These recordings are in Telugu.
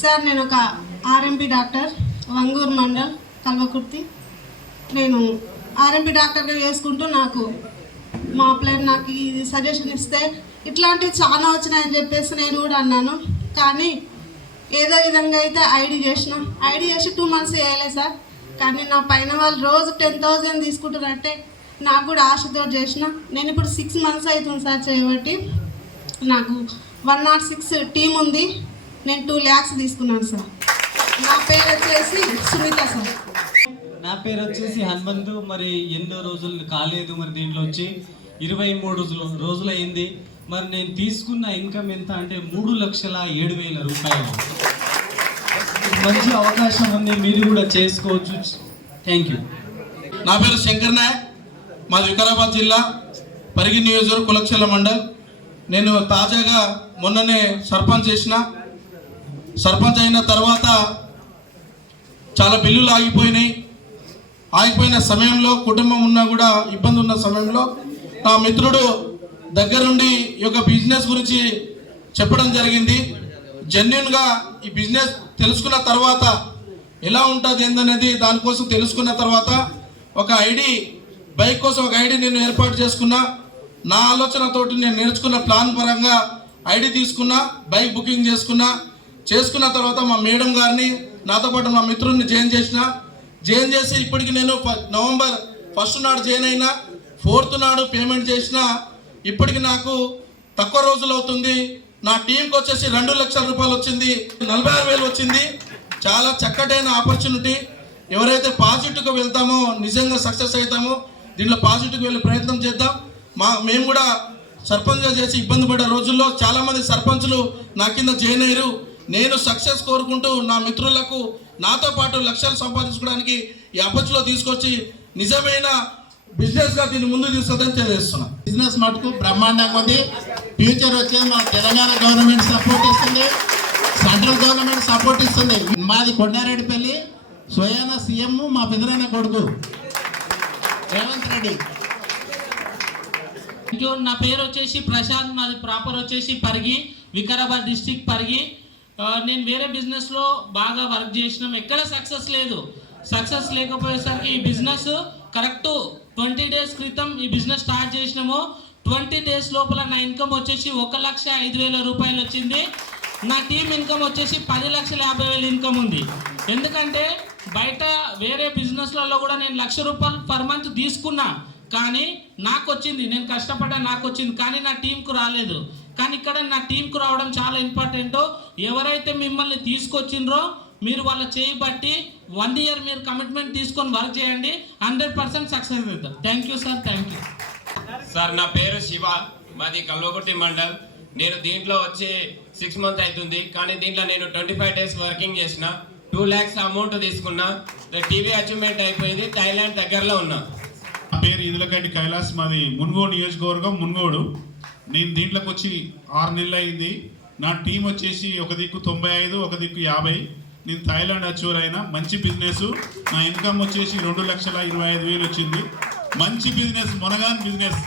సార్ నేను ఒక ఆర్ఎంపీ డాక్టర్ వంగూరు మండల్ కల్వకుర్తి. నేను ఆర్ఎంపీ డాక్టర్గా చేసుకుంటూ నాకు మా ప్లేన్ నాకు ఈ సజెషన్ ఇస్తే ఇట్లాంటివి చాలా వచ్చినాయని చెప్పేసి నేను కూడా అన్నాను. కానీ ఏదో విధంగా అయితే ఐడి చేసిన ఐడి చేసి టూ మంత్స్ చేయలేదు సార్. కానీ నా పైన వాళ్ళు రోజు టెన్ థౌజండ్ తీసుకుంటారంటే నాకు కూడా ఆశతో చేసిన. నేను ఇప్పుడు సిక్స్ మంత్స్ అవుతుంది సార్ చేయబట్టి నాకు వన్ నాట్ సిక్స్ టీం ఉంది. నేను టూ ల్యాక్స్ తీసుకున్నాను సార్ నా పేరు వచ్చేసి సునీత సార్ నా పేరు వచ్చేసి హనుమంతు. మరి ఎన్నో రోజులు కాలేదు మరి దీంట్లో వచ్చి ఇరవై మూడు రోజులు రోజులు అయింది. మరి నేను తీసుకున్న ఇన్కమ్ ఎంత అంటే మూడు లక్షల ఏడు వేల రూపాయలు. మంచి అవకాశం ఉంది మీరు కూడా చేసుకోవచ్చు. థ్యాంక్ యూ నా పేరు శంకర్ నాయక్. మాది వికారాబాద్ జిల్లా పరిగి నియోజకవర్గ కులక్షల మండల్. నేను తాజాగా మొన్ననే సర్పంచ్ చేసిన సర్పంచ్ అయిన తర్వాత చాలా బిల్లులు ఆగిపోయినాయి. ఆగిపోయిన సమయంలో కుటుంబం ఉన్నా కూడా ఇబ్బంది ఉన్న సమయంలో నా మిత్రుడు దగ్గరుండి ఈ యొక్క బిజినెస్ గురించి చెప్పడం జరిగింది. జెన్యున్గా ఈ బిజినెస్ తెలుసుకున్న తర్వాత ఎలా ఉంటుంది ఏందనేది దానికోసం తెలుసుకున్న తర్వాత ఒక ఐడి బైక్ కోసం ఒక ఐడి నేను ఏర్పాటు చేసుకున్నా. నా ఆలోచనతోటి నేను నేర్చుకున్న ప్లాన్ పరంగా ఐడి తీసుకున్నా బైక్ బుకింగ్ చేసుకున్నా. చేసుకున్న తర్వాత మా మేడం గారిని నాతో పాటు మా మిత్రుడిని జాయిన్ చేసిన. జాయిన్ చేసి ఇప్పటికి నేను నవంబర్ ఫస్ట్ నాడు జాయిన్ అయినా ఫోర్త్ నాడు పేమెంట్ చేసిన. ఇప్పటికి నాకు తక్కువ రోజులు అవుతుంది. నా టీంకి వచ్చేసి రెండు లక్షల రూపాయలు వచ్చింది. నలభై ఆరు వేలు వచ్చింది. చాలా చక్కటైన ఆపర్చునిటీ. ఎవరైతే పాజిటివ్గా వెళ్తామో నిజంగా సక్సెస్ అవుతామో దీంట్లో పాజిటివ్కి వెళ్ళే ప్రయత్నం చేద్దాం. మా మేము కూడా సర్పంచ్గా చేసి ఇబ్బంది పడే రోజుల్లో చాలామంది సర్పంచులు నా కింద జాయిన్ అయ్యారు. నేను సక్సెస్ కోరుకుంటూ నా మిత్రులకు నాతో పాటు లక్ష్యాలు సంపాదించుకోవడానికి ఈ అపచ్చులో తీసుకొచ్చి నిజమైన బిజినెస్గా దీన్ని ముందు తీసుకొద్దని తెలియజేస్తున్నాను బిజినెస్ మటుకు బ్రహ్మాండంగా ఉంది. ఫ్యూచర్ వచ్చేది మన తెలంగాణ గవర్నమెంట్ సపోర్ట్ ఇస్తుంది. సెంట్రల్ గవర్నమెంట్ సపోర్ట్ ఇస్తుంది. మాది కొండారెడ్డిపల్లి. స్వయాన సీఎం మా పెదనాన్న కొడుకు. రేవంత్ రెడ్డి. నా పేరు వచ్చేసి ప్రశాంత్ మాది ప్రాపర్ వచ్చేసి పరిగి వికారాబాద్ డిస్టిక్ పరిగి. నేను వేరే బిజినెస్లో బాగా వర్క్ చేసినాం ఎక్కడ సక్సెస్ లేదు. సక్సెస్ లేకపోయేసరికి ఈ బిజినెస్ కరెక్ట్ ట్వంటీ డేస్ క్రితం ఈ బిజినెస్ స్టార్ట్ చేసినాము. ట్వంటీ డేస్ లోపల నా ఇన్కమ్ వచ్చేసి ఒక లక్ష ఐదు వేల రూపాయలు వచ్చింది. నా టీం ఇన్కమ్ వచ్చేసి పది లక్షల యాభై వేలు ఇన్కమ్ ఉంది. ఎందుకంటే బయట వేరే బిజినెస్లలో కూడా నేను లక్ష రూపాయలు పర్ మంత్ తీసుకున్నా. కానీ నాకు వచ్చింది నేను కష్టపడ్డా నాకు వచ్చింది కానీ నా టీంకు రాలేదు. కానీ ఇక్కడ నా టీంకు రావడం చాలా ఇంపార్టెంట్ ఎవరైతే మిమ్మల్ని తీసుకొచ్చిండ్రో మీరు వాళ్ళ చేయి బట్టి వన్ ఇయర్ మీరు కమిట్మెంట్ తీసుకొని వర్క్ చేయండి. హండ్రెడ్ పర్సెంట్ సక్సెస్ అవుతాం thank you sir thank you sir నా పేరు శివ. మాది కల్వకుర్తి మండల్. నేను దీంట్లో వచ్చి సిక్స్ మంత్ అవుతుంది. కానీ దీంట్లో నేను ట్వంటీ ఫైవ్ డేస్ వర్కింగ్ చేసిన. టూ ల్యాక్స్ అమౌంట్ తీసుకున్నా. టీవీ అచీవ్మెంట్ అయిపోయింది. థైలాండ్ దగ్గరలో ఉన్నా. నా పేరు ఇదులకంటి కైలాస్. మాది మున్గోడు నియోజకవర్గం మున్గోడు. నేను దీంట్లోకి వచ్చి ఆరు నెలలు అయింది. నా టీం వచ్చేసి ఒక దిక్కు తొంభై ఐదు ఒక దిక్కు యాభై. నేను థాయిలాండ్ అచూర్ అయినా మంచి బిజినెస్ నా ఇన్కమ్ వచ్చేసి రెండు లక్షల ఇరవై ఐదు వేలు వచ్చింది. మంచి బిజినెస్ మునగాన్ బిజినెస్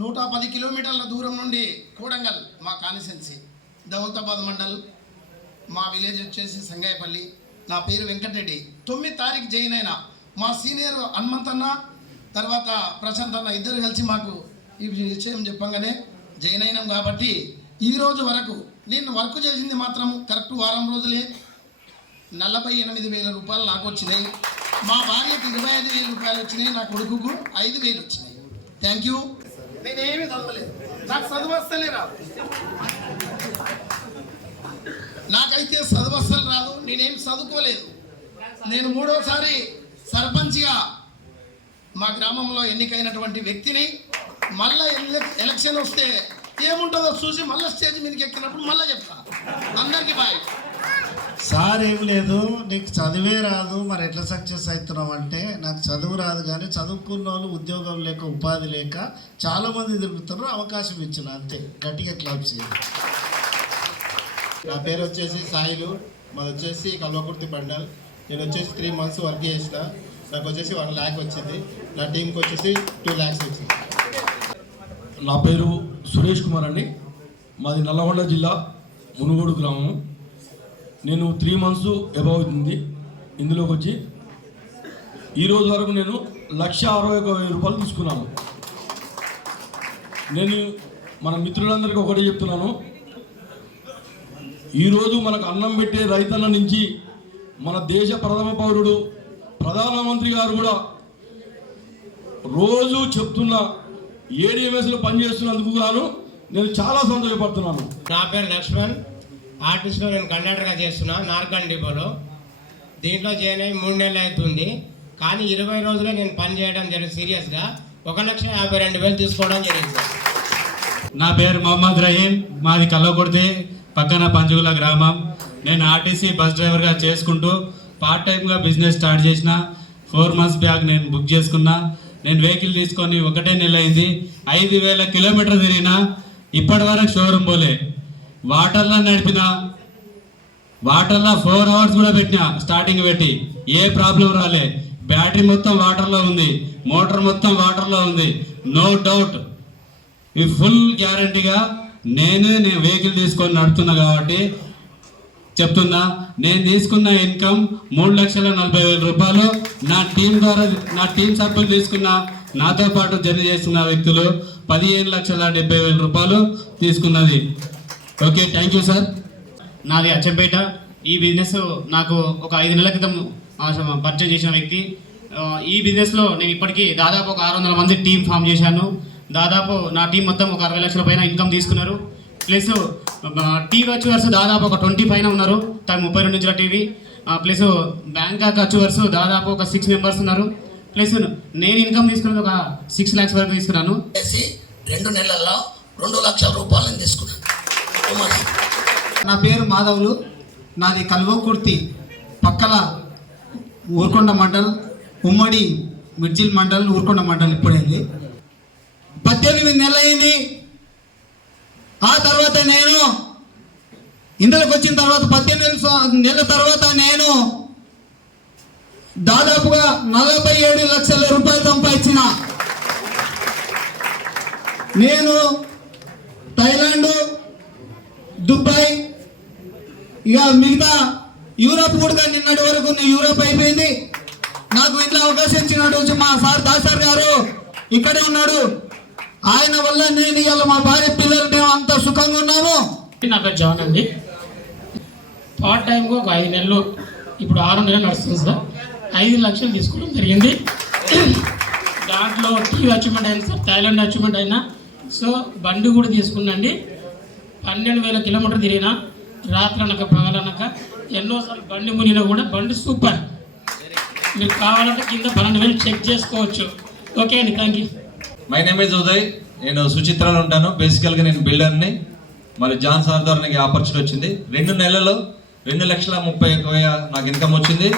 నూట పది కిలోమీటర్ల దూరం నుండి కూడంగల్ మా కాన్స్టెన్సీ. దౌలతాబాద్ మండల్ మా విలేజ్ వచ్చేసి సంగాయపల్లి. నా పేరు వెంకటరెడ్డి. తొమ్మిది తారీఖు జాయిన్ అయిన మా సీనియర్ హనుమంతన్న తర్వాత ప్రశాంత్ అన్న ఇద్దరు కలిసి మాకు ఈ విషయం చెప్పంగానే జాయిన్ అయినాం కాబట్టి ఈ రోజు వరకు నేను వర్క్ చేసింది మాత్రం కరెక్ట్ వారం రోజులే. నలభై ఎనిమిది వేల రూపాయలు నాకు వచ్చినాయి. మా భార్యకు ఇరవై ఐదు వేల రూపాయలు వచ్చినాయి నా కొడుకుకు ఐదు వేలు వచ్చినాయి. థ్యాంక్ యూ నేనేమి చదవలేదు. నాకు చదువు వస్తలే రాదు. నాకైతే చదువు వస్తలు రాదు నేనేం చదువుకోలేదు. నేను మూడోసారి సర్పంచ్గా మా గ్రామంలో ఎన్నికైనటువంటి వ్యక్తిని మళ్ళా ఎలక్షన్ వస్తే ఏముంటుందో చూసి మళ్ళీ స్టేజ్ మీదకి ఎక్కినప్పుడు మళ్ళీ చెప్తా. అందరికీ బాయ్ సార్ ఏం లేదు నీకు చదివే రాదు మరి ఎట్లా సక్సెస్ అవుతున్నావు అంటే నాకు చదువు రాదు కానీ చదువుకున్న వాళ్ళు ఉద్యోగం లేక ఉపాధి లేక చాలామంది తిరుగుతున్నారు అవకాశం ఇచ్చిన అంతే. గట్టిగా క్లబ్ చేయాలి నా పేరు వచ్చేసి సాయిలు మాది వచ్చేసి కల్వకుర్తి పండల్. నేను వచ్చేసి త్రీ మంత్స్ వర్క్ చేసిన నాకు వచ్చేసి వన్ ల్యాక్ వచ్చింది. నా టీంకి వచ్చేసి టూ ల్యాక్స్ వచ్చింది. నా పేరు సురేష్ కుమార్ అండి. మాది నల్లగొండ జిల్లా మునుగోడు గ్రామం నేను త్రీ మంత్స్ అబౌవ్ అవుతుంది. ఇందులోకి వచ్చి ఈరోజు వరకు నేను లక్ష అరవై ఒక వెయ్యి రూపాయలు తీసుకున్నాను. నేను మన మిత్రులందరికీ ఒకటే చెప్తున్నాను. ఈరోజు మనకు అన్నం పెట్టే రైతన్న నుంచి మన దేశ ప్రథమ పౌరుడు ప్రధానమంత్రి గారు కూడా రోజు చెప్తున్న ఏడిఎంఎస్లో పనిచేస్తున్నందుకు గాను నేను చాలా సంతోషపడుతున్నాను. నా పేరు లక్ష్మణ్. ఆర్టిస్ట్లో నేను కండక్టర్గా చేస్తున్నా నార్కన్ డిపోలో. దీంట్లో జాయిన్ అయ్యి మూడు నెలలు అవుతుంది. కానీ ఇరవై రోజులే నేను పని చేయడం జరిగింది సీరియస్గా. ఒక లక్ష యాభై రెండు వేలు తీసుకోవడం జరిగింది. నా పేరు మొహమ్మద్ రహీం. మాది కల్లకొడితే పక్కన పంచుగుల గ్రామం. నేను ఆర్టీసీ బస్ డ్రైవర్గా చేసుకుంటూ పార్ట్ టైంగా బిజినెస్ స్టార్ట్ చేసిన. ఫోర్ మంత్స్ బ్యాక్ నేను బుక్ చేసుకున్నా. నేను వెహికల్ తీసుకొని ఒకటే నెల అయింది. ఐదు వేల కిలోమీటర్ తిరిగిన ఇప్పటి వరకు షోరూమ్ పోలే. వాటర్లో నడిపిన వాటర్లో ఫోర్ అవర్స్ కూడా పెట్టిన స్టార్టింగ్ పెట్టి ఏ ప్రాబ్లం రాలే. బ్యాటరీ మొత్తం వాటర్లో ఉంది. మోటార్ మొత్తం వాటర్లో ఉంది. నో డౌట్ ఈ ఫుల్ గ్యారంటీగా నేను నేను వెహికల్ తీసుకొని నడుపుతున్నా కాబట్టి చెప్తున్నా నేను తీసుకున్న ఇన్కమ్ మూడు లక్షల నలభై వేల రూపాయలు. నా టీం ద్వారా నా టీం సభ్యులు తీసుకున్న నాతో పాటు జర్నీ చేస్తున్న వ్యక్తులు పదిహేను లక్షల డెబ్బై వేల రూపాయలు తీసుకున్నది. Okay thank you sir. నాది అచ్చంపేట. ఈ బిజినెస్ నాకు ఒక ఐదు నెలల క్రితం ఆ, పరిచయం చేసిన వ్యక్తి. ఈ బిజినెస్లో నేను ఇప్పటికీ దాదాపు ఒక ఆరు వందల మంది టీం ఫామ్ చేశాను. దాదాపు నా టీం మొత్తం ఒక అరవై లక్షల పైన ఇన్కమ్ తీసుకున్నారు. ప్లస్ టీవీ వచ్చేవర్స్ దాదాపు ఒక ట్వంటీ పైన ఉన్నారు. తను ముప్పై రెండు ఇంచుల టీవీ. ప్లస్ బ్యాంకాక్ వచ్చేవర్స్ దాదాపు ఒక సిక్స్ మెంబర్స్ ఉన్నారు. ప్లస్ నేను ఇన్కమ్ తీసుకున్నది ఒక సిక్స్ ల్యాక్స్ వరకు తీసుకున్నాను. రెండు నెలల్లో రెండు లక్షల రూపాయలను తీసుకున్నాను. నా పేరు మాధవులు. నాది కల్వకుర్తి పక్కల ఊరుకొండ మండల్ ఉమ్మడి మిర్జిల్ మండల్ ఊరుకొండ మండల్ ఇప్పుడైంది. పద్దెనిమిది నెలలు అయింది ఆ తర్వాత నేను ఇందులోకి వచ్చిన తర్వాత పద్దెనిమిది నెల నెలల తర్వాత నేను దాదాపుగా నలభై ఏడు లక్షల రూపాయలు సంపాదించిన. నేను థైలాండ్ దుబాయ్ ఇక మిగతా యూరోప్ కూడా నిన్నటి వరకు నేను యూరోప్ అయిపోయింది. నాకు ఇంట్లో అవకాశం ఇచ్చినట్టు మా సార్ దాసార్ గారు ఇక్కడే ఉన్నాడు. ఆయన వల్ల నేను ఇవాళ మా భార్య పిల్లలు మేము అంత సుఖంగా ఉన్నాము. నాకు జాన్ అండి. పార్ట్ టైంగా ఒక ఐదు నెలలు ఇప్పుడు ఆరు నెలలు నడుస్తుంది సార్. ఐదు లక్షలు తీసుకోవడం జరిగింది. దాంట్లో టీవీ అచీవ్మెంట్ అయింది సార్ థాయిలాండ్ అచీవ్మెంట్ అయినా. సో బండి కూడా తీసుకున్నాండి. పన్నెండు వేల కిలోమీటర్ తిరిగిన రాత్రి అనక పగలనక ఎన్నోసార్లు బండి మునినా కూడా బండి సూపర్. మీరు కావాలంటే కింద పన్నెండు వేలు చెక్ చేసుకోవచ్చు. ఓకే అండి thank you my name is Uday నేను సుచిత్రలో ఉంటాను. బేసికల్గా నేను బిల్డర్ని. మరి జాన్ సార్ ద్వారా నాకు ఆపర్చునిటీ వచ్చింది. రెండు నెలల్లో రెండు లక్షల ముప్పై ఒక నాకు ఇన్కమ్ వచ్చింది.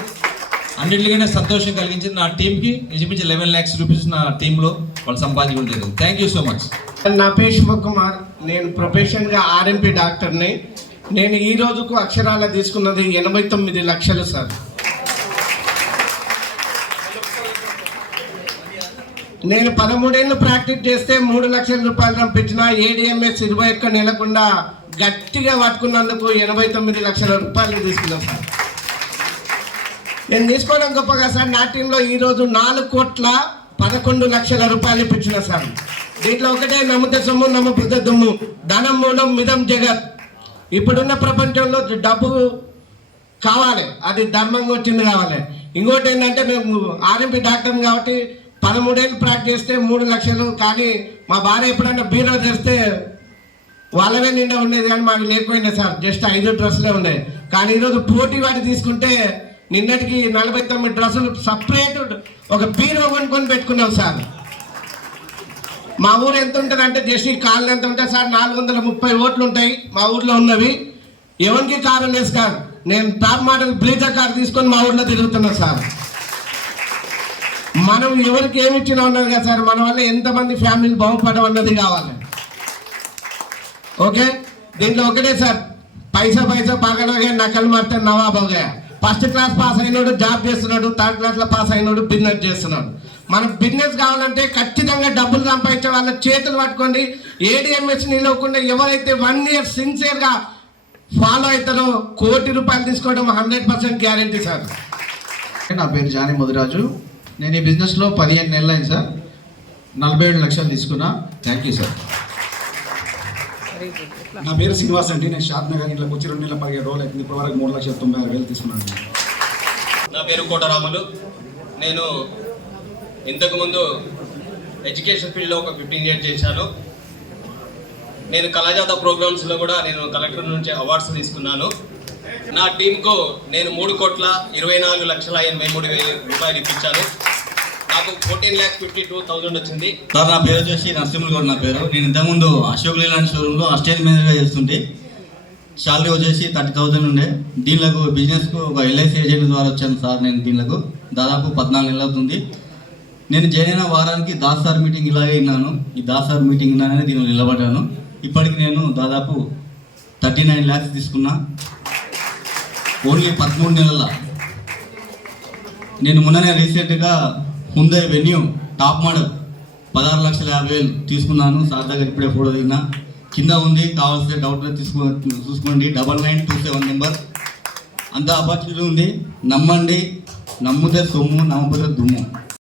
అన్నింటికైనా సంతోషం కలిగించింది నా టీంకి నిజమించి లెవెన్ ల్యాక్స్ రూపీస్ నా టీంలో వాళ్ళు సంపాదించుకుంటారు. థ్యాంక్ యూ సో మచ్ నా పేరు శివకుమార్. నేను ప్రొఫెషన్గా ఆర్ఎంపీ డాక్టర్ని. నేను ఈ రోజుకు అక్షరాల తీసుకున్నది ఎనభై తొమ్మిది లక్షలు సార్. నేను పదమూడేళ్ళు ప్రాక్టీస్ చేస్తే మూడు లక్షల రూపాయలు పంపించిన ఏడిఎంఎస్ ఇరవై ఒక్క నెలకుండా గట్టిగా పట్టుకున్నందుకు ఎనభై తొమ్మిది లక్షల రూపాయలు తీసుకున్నాం సార్. నేను తీసుకోవడం గొప్పగా సార్. నా టీంలో ఈరోజు నాలుగు కోట్ల పదకొండు లక్షల రూపాయలు ఇప్పించిన సార్. దీంట్లో ఒకటే నమ్మితే సొమ్ము నమ్మపోతే దుమ్ము. ధనం మూలం మిదం జగత్. ఇప్పుడున్న ప్రపంచంలో డబ్బు కావాలి. అది ధర్మంగా వచ్చింది కావాలి. ఇంకోటి ఏంటంటే మేము ఆర్ఎంపీ డాక్టర్ కాబట్టి పదమూడేళ్ళు ప్రాక్టీస్ చేస్తే మూడు లక్షలు కానీ మా భార్య ఎప్పుడన్నా బీరో చేస్తే వాళ్ళవే నిండా ఉండేది కానీ మాకు లేకపోయింది సార్. జస్ట్ ఐదు డ్రెస్సులే ఉన్నాయి కానీ ఈరోజు పోటీ వాడి తీసుకుంటే నిన్నటికి నలభై తొమ్మిది డ్రెస్సులు సపరేట్ ఒక బీరో కొనుక్కొని పెట్టుకున్నాం సార్. మా ఊరు ఎంత ఉంటుంది అంటే జస్ట్ ఈ కాళ్ళు ఎంత ఉంటాయి సార్? నాలుగు వందల ముప్పై ఓట్లు ఉంటాయి మా ఊర్లో ఉన్నవి. ఎవరికి కారు లేదు సార్. నేను టాప్ మోడల్ బ్లీజర్ కార్ తీసుకొని మా ఊర్లో తిరుగుతున్నా సార్. మనం ఎవరికి ఏమి ఇచ్చినా ఉన్నది కదా సార్ మన వల్ల ఎంతమంది ఫ్యామిలీ బాగుపడడం అన్నది కావాలి. ఓకే? దీంట్లో ఒకటే సార్ పైసా పైసా పగలగా నకలు మారితే నవాబోగా ఫస్ట్ క్లాస్ పాస్ అయినాడు జాబ్ చేస్తున్నాడు థర్డ్ క్లాస్లో పాస్ అయినాడు బిజినెస్ చేస్తున్నాడు. మనకు బిజినెస్ కావాలంటే ఖచ్చితంగా డబ్బులు సంపాదించే వాళ్ళ చేతులు పట్టుకోండి. ఏడిఎంఎస్ నిలవకుండా ఎవరైతే వన్ ఇయర్ సిన్సియర్గా ఫాలో అవుతారో కోటి రూపాయలు తీసుకోవడం హండ్రెడ్ పర్సెంట్ గ్యారంటీ సార్. నా పేరు జాని ముదిరాజు. నేను ఈ బిజినెస్లో పదిహేను నెలలు అయింది సార్. నలభై ఏడు లక్షలు తీసుకున్నా. థ్యాంక్ యూ సార్ నా పేరు శ్రీనివాస్ అండి. నేను షాద్ నగర్ ఇంట్లోకి వచ్చి రెండు నెలల పదిహేడు రోజులు అవుతుంది. ఇప్పటివరకు మూడు లక్షల తొంభై ఆరు వేలు తీసుకున్నాను. నా పేరు కోటరాములు. నేను ఇంతకుముందు ఎడ్యుకేషన్ ఫీల్డ్లో ఒక ఫిఫ్టీన్ ఇయర్స్ చేశాను. నేను కళాజాత ప్రోగ్రామ్స్లో కూడా నేను కలెక్టర్ నుంచి అవార్డ్స్ తీసుకున్నాను. నా టీంకు నేను మూడు కోట్ల ఇరవై నాలుగు లక్షల ఎనభై మూడు వేల రూపాయలు ఇప్పించాను. నాకు fourteen lakhs fifty two thousand వచ్చింది. సార్ నా పేరు వచ్చేసి నరసింహులు గౌడ్ నా పేరు. నేను ఇంతకుముందు అశోక్ లేలాండ్ షోరూంలో అసిస్టెంట్ మేనేజర్గా చేస్తుంటే శాలరీ వచ్చేసి థర్టీ థౌసండ్ ఉండే. దీనిలకు బిజినెస్కు ఒక ఎల్ఐసి ఏజెంట్ ద్వారా వచ్చాను సార్ నేను దీనిలకు. దాదాపు పద్నాలుగు నెలలు అవుతుంది. నేను జాయిన్ అయిన వారానికి దాస్ సార్ మీటింగ్ ఇలాగే విన్నాను ఈ దాస్ సార్ మీటింగ్ విన్నానని దీనిలో నిలబడ్డాను. ఇప్పటికి నేను దాదాపు థర్టీ నైన్ ల్యాక్స్ తీసుకున్నా. ఓన్లీ పదమూడు నెలల. నేను మొన్ననే రీసెంట్గా హుందై వెన్యూ టాప్ మోడల్ పదహారు లక్షల యాభై వేలు తీసుకున్నాను. సార్ దగ్గర ఇప్పుడే ఫోటో దిగిన. కింద ఉంది కావాల్సిన డౌట్ తీసుకో చూసుకోండి. Double nine two seven number. అంత ఆపర్చునిటీ ఉంది. నమ్మండి. నమ్మితే సొమ్ము నమ్మకపోతే దుమ్ము.